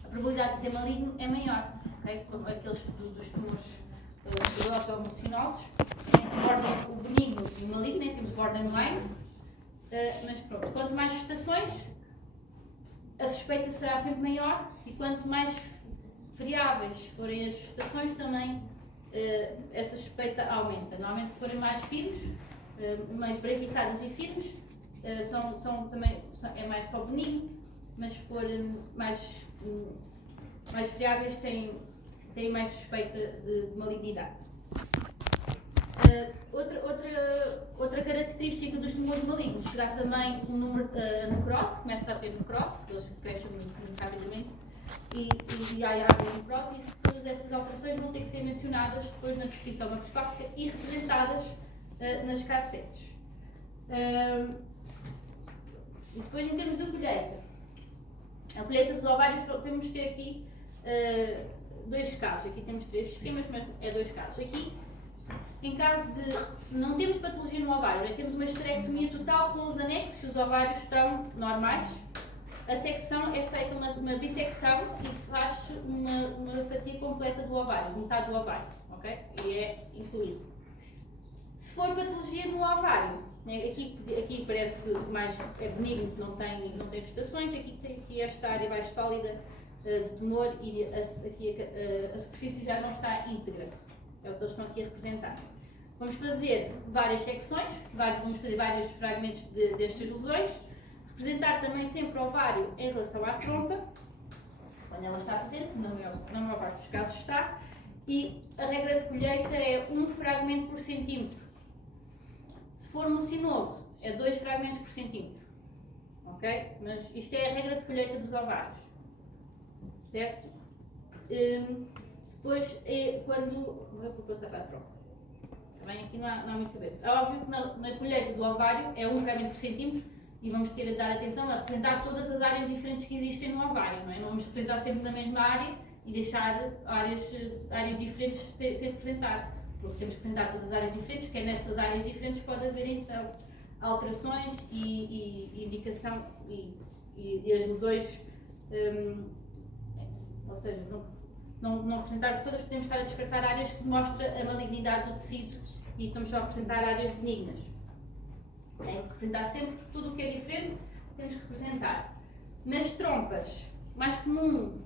a probabilidade de ser maligno é maior. Okay? Aqueles dos tumores tuberosos ou mucinosos, entre border, o benigno e o maligno, né? Temos borderline. Mas pronto, quanto mais vegetações, a suspeita será sempre maior e quanto mais variáveis forem as vegetações, também essa suspeita aumenta. Normalmente, se forem mais firmes, mais branquiçadas e firmes, é mais para o benigno, mas se forem mais variáveis, têm mais suspeita de malignidade. Outra característica dos tumores malignos será também o número necrose, começa a haver necrose, porque eles crescem muito rapidamente, e há área de necrose, e todas essas alterações vão ter que ser mencionadas depois na descrição macroscópica e representadas nas cassetes. Depois, em termos de colheita, a colheita dos ovários, temos de ter aqui dois casos. Aqui temos 3 esquemas, mas é 2 casos. Aqui, em caso de não termos patologia no ovário, já temos uma esterectomia total com os anexos, que os ovários estão normais, a secção é feita uma bissecção e faz uma fatia completa do ovário, metade do ovário, ok? E é incluído. Se for patologia no ovário, né? Aqui parece mais benigno, não tem vegetações, aqui esta área mais sólida de tumor e aqui a superfície já não está íntegra, é o que eles estão aqui a representar. Vamos fazer várias secções, vamos fazer vários fragmentos destas lesões, representar também sempre o ovário em relação à trompa, quando ela está presente, na maior parte dos casos está, e a regra de colheita é 1 fragmento por centímetro. Se for mucinoso, é 2 fragmentos por centímetro. Ok? Mas isto é a regra de colheita dos ovários. Certo? Depois é quando. Eu vou passar para a trompa. Também aqui não há muito a saber. É óbvio que na colheita do ovário é 1 fragmento por centímetro e vamos ter a dar atenção a representar todas as áreas diferentes que existem no ovário. Não é? Não vamos representar sempre na mesma área e deixar áreas diferentes sem representar. Porque temos que representar todas as áreas diferentes, porque é nessas áreas diferentes pode haver então alterações e indicação e as lesões. Ou seja, não representarmos todas, podemos estar a despertar áreas que mostram a malignidade do tecido e estamos só a representar áreas benignas. Tem que representar sempre tudo o que é diferente, temos que representar. Nas trompas, mais comum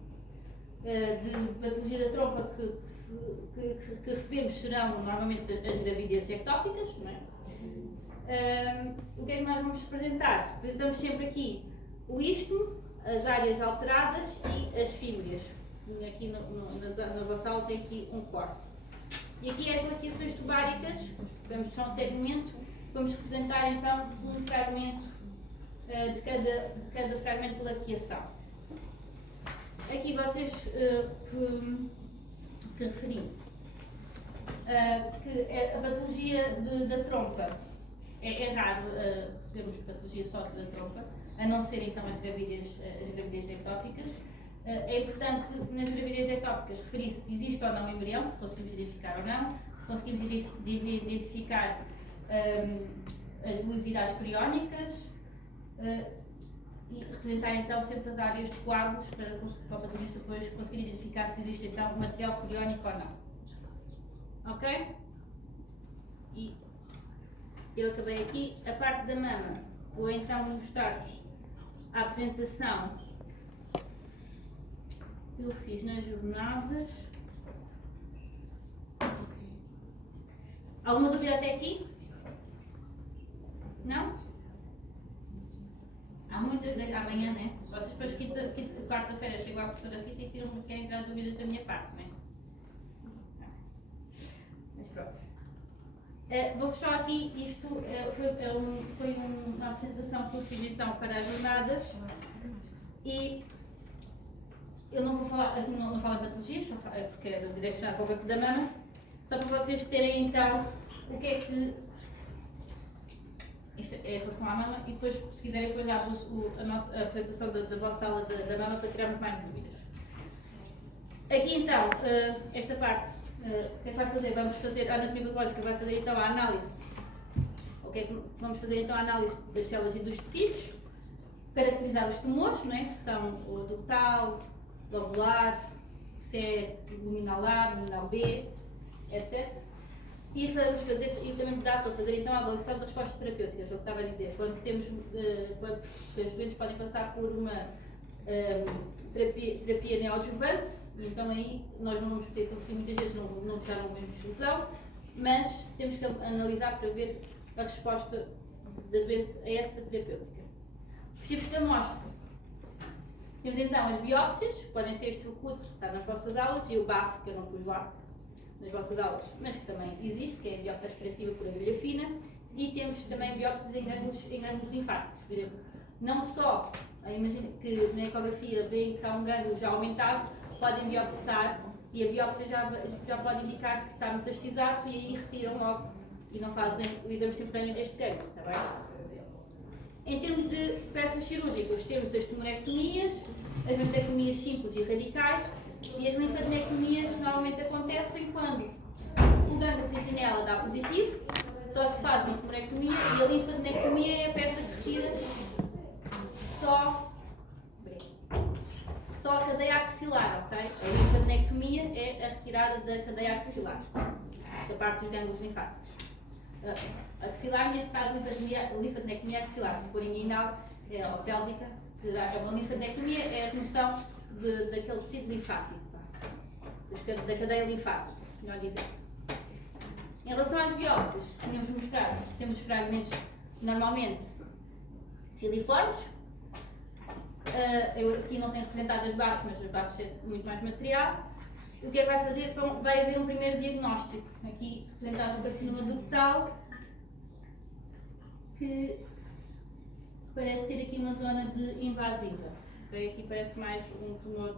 de patologia da trompa que recebemos serão normalmente as gravidezes ectópicas, não é? O que é que nós vamos representar? Representamos sempre aqui o istmo, as áreas alteradas e as fímbrias. Aqui na vossa aula tem aqui um corte. E aqui as laqueações tubáricas, vamos só um segmento, vamos representar então um fragmento de cada fragmento de laqueação. Aqui vocês que referi, que a patologia da trompa, é raro recebermos patologia só da trompa, a não ser então as gravidezes ectópicas. É importante nas gravidezes ectópicas referir se existe ou não o embrião, se conseguimos identificar ou não, se conseguimos identificar as velocidades periónicas e representar então sempre as áreas de coágulos para o patologista depois conseguir identificar se existe então material periónico ou não. Ok? E eu acabei aqui. A parte da mama, vou então mostrar-vos a apresentação que eu fiz nas jornadas. Alguma dúvida até aqui? Não? Há muitas amanhã, né? Vocês depois quarta-feira chegam à professora Rita e querem tirar dúvidas da minha parte, né? Mas pronto. Vou só aqui, isto foi uma apresentação que eu fiz então para as jornadas e eu não vou falar, não falo em patologias, porque é direcionado para o corpo da mama, só para vocês terem então o que é que isto é em relação à mama e depois, se quiserem, depois abro a apresentação da vossa aula da mama para tirarmos mais dúvidas. Aqui então, esta parte, o que é que vai fazer? Vamos fazer, a anatomia patológica vai fazer então a análise. O que é que vamos fazer então a análise das células e dos tecidos, caracterizar os tumores, não é? Se são o ductal, lobular, se é luminal A, luminal B, etc. E vamos fazer, e também dá para fazer então a avaliação da resposta terapêutica, é o que estava a dizer. Quando os doentes podem passar por uma terapia neoadjuvante, então aí nós não vamos poder conseguir, muitas vezes já não vemos solução, mas temos que analisar para ver a resposta da doente a essa terapêutica. Os tipos de amostra. Temos então as biópsias, podem ser este recute que está nas vossas aulas, e o BAF, que eu não pus lá nas vossas aulas, mas que também existe, que é a biópsia aspirativa por agulha fina, e temos também biópsias em gânglios linfáticos. Por exemplo, não só, imagina que na ecografia veem que há um gânglio já aumentado, podem biopsar e a biópsia já pode indicar que está metastizado e aí retiram logo e não fazem o exame extemporâneo deste gânglio, está bem? Em termos de peças cirúrgicas, temos as tumorectomias, as mastectomias simples e radicais, e as linfadenectomias normalmente acontecem quando o gânglio sentinela dá positivo, só se faz uma tumorectomia, e a linfadenectomia é a peça que retira só a cadeia axilar, ok? A linfadenectomia é a retirada da cadeia axilar, da parte dos gânglios linfáticos. axilar, neste caso, linfadenectomia axilar, se for inguinal ou pélvica, é uma linfadenectomia, é a remoção daquele tecido linfático, da cadeia linfática, melhor dizendo. Em relação às biópsias, tínhamos mostrado, temos fragmentos normalmente filiformes. Eu aqui não tenho representado as bases, mas as bases têm muito mais material. O que é que vai fazer? Vai haver um primeiro diagnóstico. Aqui representado um carcinoma ductal, que parece ter aqui uma zona de invasiva. Okay? Aqui parece mais um tumor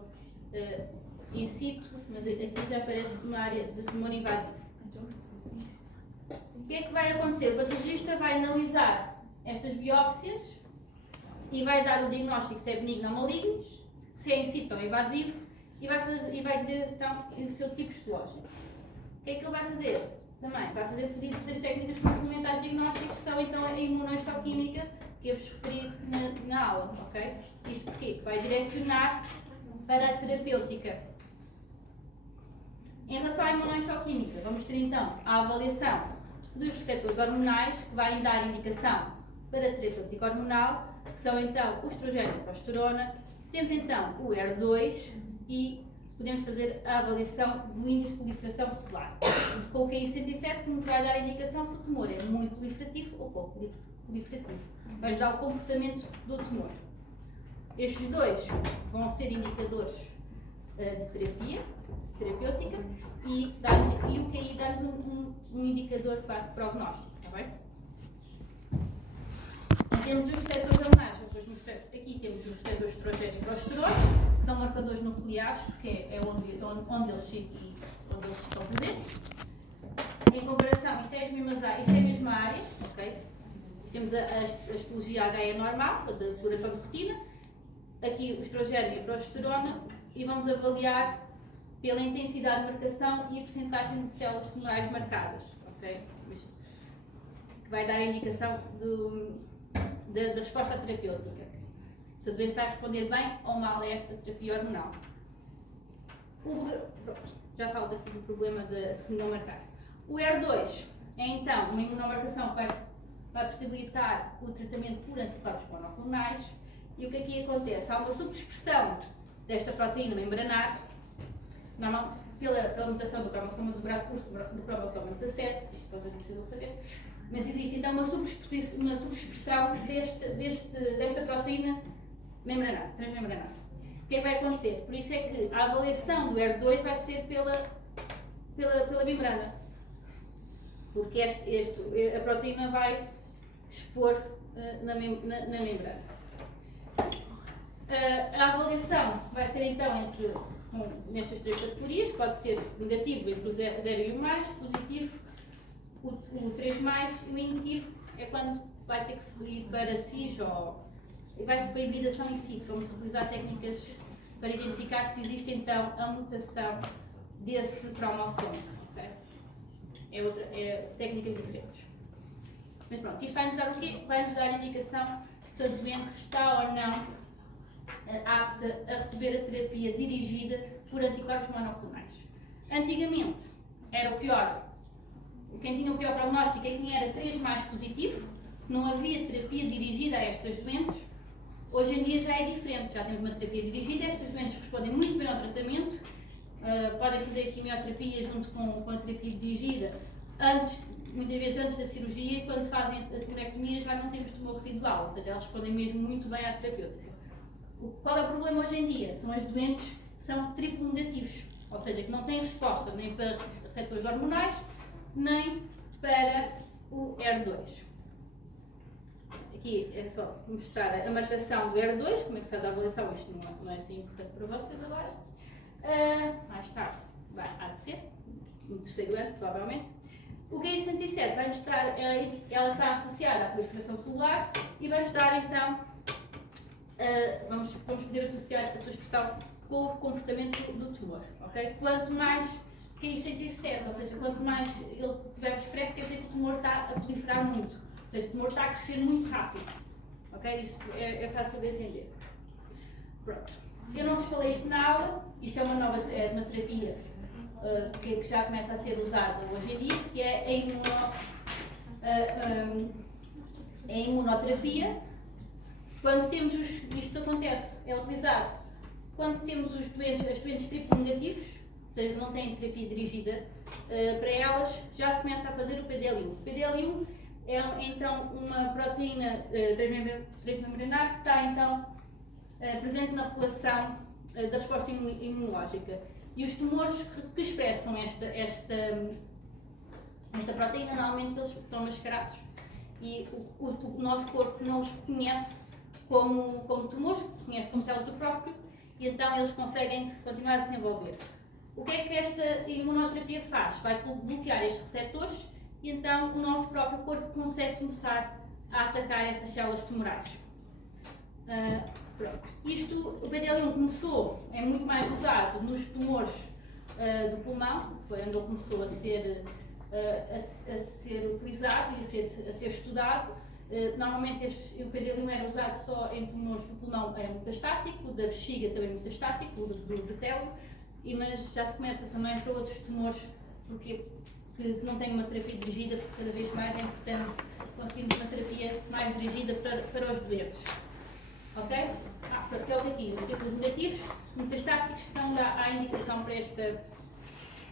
in situ, mas aqui já parece uma área de tumor invasivo. O que é que vai acontecer? O patologista vai analisar estas biópsias e vai dar o diagnóstico se é benigno ou maligno, se é in situ ou invasivo, e vai dizer então o seu tipo histológico. O que é que ele vai fazer? Também vai fazer pedido das técnicas complementares diagnósticas, que são então a imunohistoquímica, que eu vos referi na aula, ok? Isto porquê? Que vai direcionar para a terapêutica. Em relação à imunohistoquímica, vamos ter então a avaliação dos receptores hormonais, que vai dar indicação para a terapêutica hormonal, que são então o estrogênio e a progesterona. Temos então o ER2 e podemos fazer a avaliação do índice de proliferação celular, com o QI107, que nos vai dar a indicação se o tumor é muito proliferativo ou pouco proliferativo. Vai-nos dar o comportamento do tumor. Estes dois vão ser indicadores de terapia, de terapêutica, e o QI dá-nos um indicador quase prognóstico, está bem? Em termos dos receptores hormonais, aqui temos os receptores estrogênio e progesterona, que são marcadores nucleares, porque é onde eles estão presentes. Em comparação, isto é a mesma área, ok? Temos a histologia HE normal, a de deturação de rotina, aqui o estrogênio e a progesterona, e vamos avaliar pela intensidade de marcação e a percentagem de células tumorais marcadas, ok? Que vai dar a indicação da resposta terapêutica. Se o doente vai responder bem ou mal a esta terapia hormonal. Já falo daqui do problema de não marcar. O ER2 é então uma imunomarcação que vai possibilitar o tratamento por anticorpos monoclonais. E o que aqui acontece? Há uma subexpressão desta proteína membranar, normalmente pela mutação do cromossoma do braço curto do cromossoma 17, isto vocês não precisam saber, mas existe então uma subexpressão desta proteína membranar, transmembranar. O que é que vai acontecer? Por isso é que a avaliação do ER2 vai ser pela membrana, porque a proteína vai expor na membrana. A avaliação vai ser então nestas três categorias, pode ser negativo entre o 0 e o mais, positivo, o 3 mais, e o negativo é quando vai ter que ir para CIS ou vai para a hibridação in situ. Vamos utilizar técnicas para identificar se existe então a mutação desse cromossoma. Okay? É técnicas diferentes. Mas pronto, isto vai nos dar o quê? Vai nos dar a indicação se a doente está ou não apta a receber a terapia dirigida por anticorpos monoclonais. Antigamente era o pior, quem tinha o pior prognóstico é quem era 3 mais positivo, não havia terapia dirigida a estas doentes. Hoje em dia já é diferente, já temos uma terapia dirigida, estas doentes respondem muito bem ao tratamento, podem fazer a quimioterapia junto com a terapia dirigida, muitas vezes antes da cirurgia, e quando fazem a tumectomia já não temos tumor residual, ou seja, elas respondem mesmo muito bem à terapêutica. Qual é o problema hoje em dia? São as doentes que são triplo negativos, ou seja, que não têm resposta nem para receptores hormonais, nem para o ER2. Aqui é só mostrar a marcação do ER2, como é que se faz a avaliação, isto não é assim importante para vocês agora. Mais tarde há de ser, no terceiro ano, provavelmente. O QI107 vai-nos dar, ela está associada à proliferação celular e vai-nos dar então, vamos poder associar a sua expressão com o comportamento do tumor, ok? Quanto mais QI107, ou seja, quanto mais ele tiver expresso, quer dizer que o tumor está a proliferar muito, ou seja, o tumor está a crescer muito rápido, ok? Isto é fácil de entender. Pronto. Eu não vos falei isto na aula, isto é uma terapia que já começa a ser usada hoje em dia, que é a imunoterapia, quando temos isto acontece, é utilizado quando temos as doentes triplo negativos, ou seja, não têm terapia dirigida para elas, já se começa a fazer o PDL1. O PDL1 é então uma proteína transmembranar que está então presente na regulação da resposta imunológica. E os tumores que expressam esta proteína, normalmente eles estão mascarados. E o nosso corpo não os reconhece como tumores, reconhece como células do próprio, e então eles conseguem continuar a desenvolver. O que é que esta imunoterapia faz? Vai bloquear estes receptores e então o nosso próprio corpo consegue começar a atacar essas células tumorais. Pronto. O PDL1 começou, é muito mais usado nos tumores do pulmão, foi onde ele começou a ser utilizado e a ser estudado. Normalmente o PDL1 era usado só em tumores do pulmão, era metastático, da bexiga também metastático, do télio, mas já se começa também para outros tumores que não têm uma terapia dirigida, porque cada vez mais é importante conseguirmos uma terapia mais dirigida para os doentes. Ok? Pronto, é o aqui, os triplos negativos, metastáticos, estão lá à indicação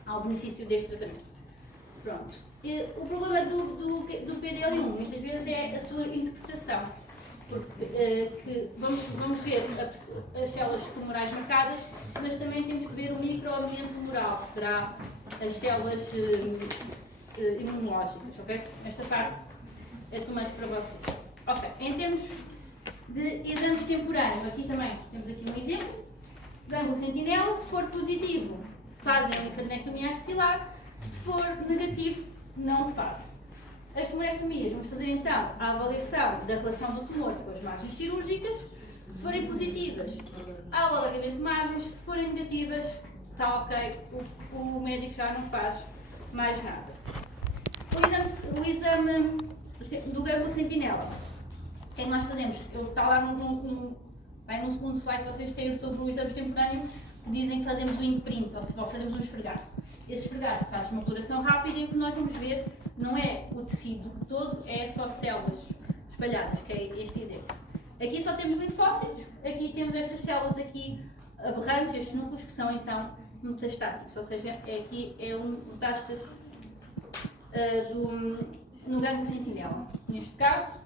ao benefício deste tratamento. Pronto. O problema do PDL1 muitas vezes é a sua interpretação, porque vamos ver as células tumorais marcadas, mas também temos que ver o microambiente tumoral, que será as células imunológicas, ok? Esta parte é too much para vocês. Ok, em termos de exames temporâneos, aqui também temos aqui um exemplo. Gânglio sentinela, se for positivo, fazem a linfadenectomia axilar, se for negativo, não o fazem. As tumorectomias, vamos fazer então a avaliação da relação do tumor com as margens cirúrgicas. Se forem positivas, há o alargamento de margens, se forem negativas, está ok, o médico já não faz mais nada. O exame do gânglio sentinela, o que é que nós fazemos? Está lá no segundo slide que vocês têm sobre o exame extemporâneo, dizem que fazemos o imprint, ou seja, fazemos um esfregaço. Esse esfregaço faz uma coloração rápida e o que nós vamos ver não é o tecido todo, é só células espalhadas, que é este exemplo. Aqui só temos linfócitos, aqui temos estas células aqui aberrantes, estes núcleos que são então metastáticos, ou seja, aqui é um metástase no gânglio sentinela. Neste caso,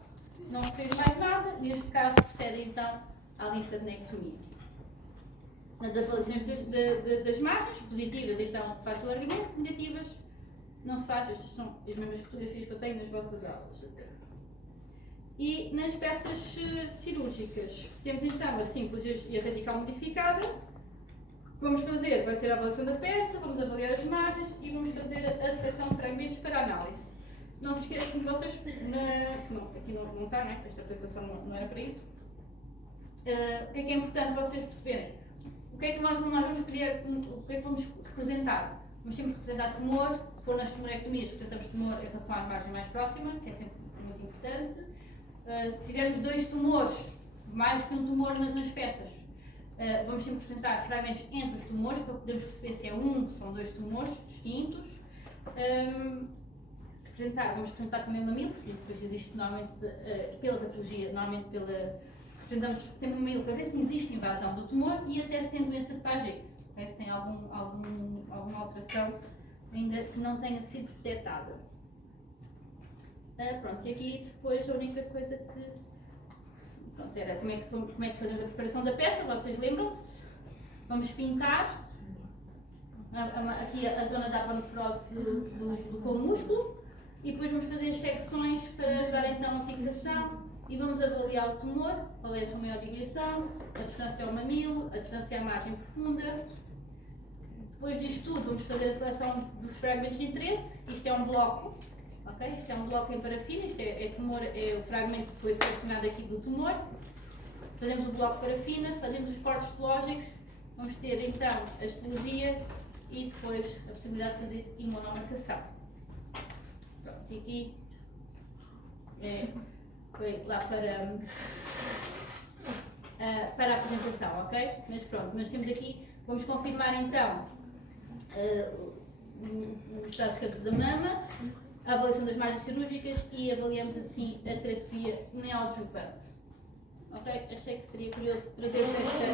não se fez mais nada, neste caso procede então à linfadenectomia. Nas avaliações das margens, positivas, então faz o alargamento, negativas, não se faz. Estas são as mesmas fotografias que eu tenho nas vossas aulas. E nas peças cirúrgicas, temos então a simples e a radical modificada. Vamos fazer, vai ser a avaliação da peça, vamos avaliar as margens e vamos fazer a seleção de fragmentos para análise. Não se esqueçam que vocês, aqui não está, né? Esta apresentação não era para isso. O que é importante vocês perceberem? O que é que nós vamos escolher, o que é que vamos representar? Vamos sempre representar tumor, se for nas tumorectomias, representamos tumor em relação à margem mais próxima, que é sempre muito importante. Se tivermos dois tumores, mais que um tumor nas peças, vamos sempre representar fragmentos entre os tumores, para podermos perceber se é se são dois tumores distintos. Vamos representar também o mamilo, porque depois existe normalmente, pela patologia, representamos sempre o mamilo para ver se existe invasão do tumor e até se tem doença de Paget, okay? Se tem alguma alteração ainda que não tenha sido detectada. Pronto, e aqui depois a única coisa que... Pronto, era como é que fazemos a preparação da peça, vocês lembram-se? Vamos pintar aqui a zona da aponefrose com o músculo e depois vamos fazer as secções para ajudar então a fixação e vamos avaliar o tumor, qual é a sua maior digressão, a distância ao mamilo, a distância à margem profunda. Depois disto tudo, vamos fazer a seleção dos fragmentos de interesse. Isto é um bloco, ok? Isto é um bloco em parafina, isto é o fragmento que foi selecionado aqui do tumor. Fazemos o bloco de parafina, fazemos os cortes histológicos, vamos ter então a histologia e depois a possibilidade de fazer imunomarcação. Pronto, e aqui foi lá para a apresentação, ok? Mas pronto, mas temos aqui, vamos confirmar então os dados de cancro da mama, a avaliação das margens cirúrgicas e avaliamos assim a terapia neoadjuvante. Ok? Achei que seria curioso trazer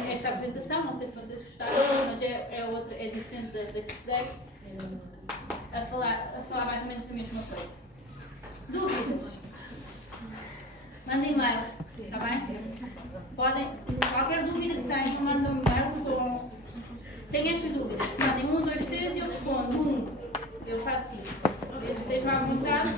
esta apresentação, não sei se vocês gostaram, mas é diferente da que estudei, a falar mais ou menos da mesma coisa. Dúvidas? Mandem e-mail, está bem? Podem, qualquer dúvida que tenham, mandem um e-mail com... Tenho estas dúvidas, mandem 1, 2, 3 e eu respondo. Eu faço isso. Estejam à vontade.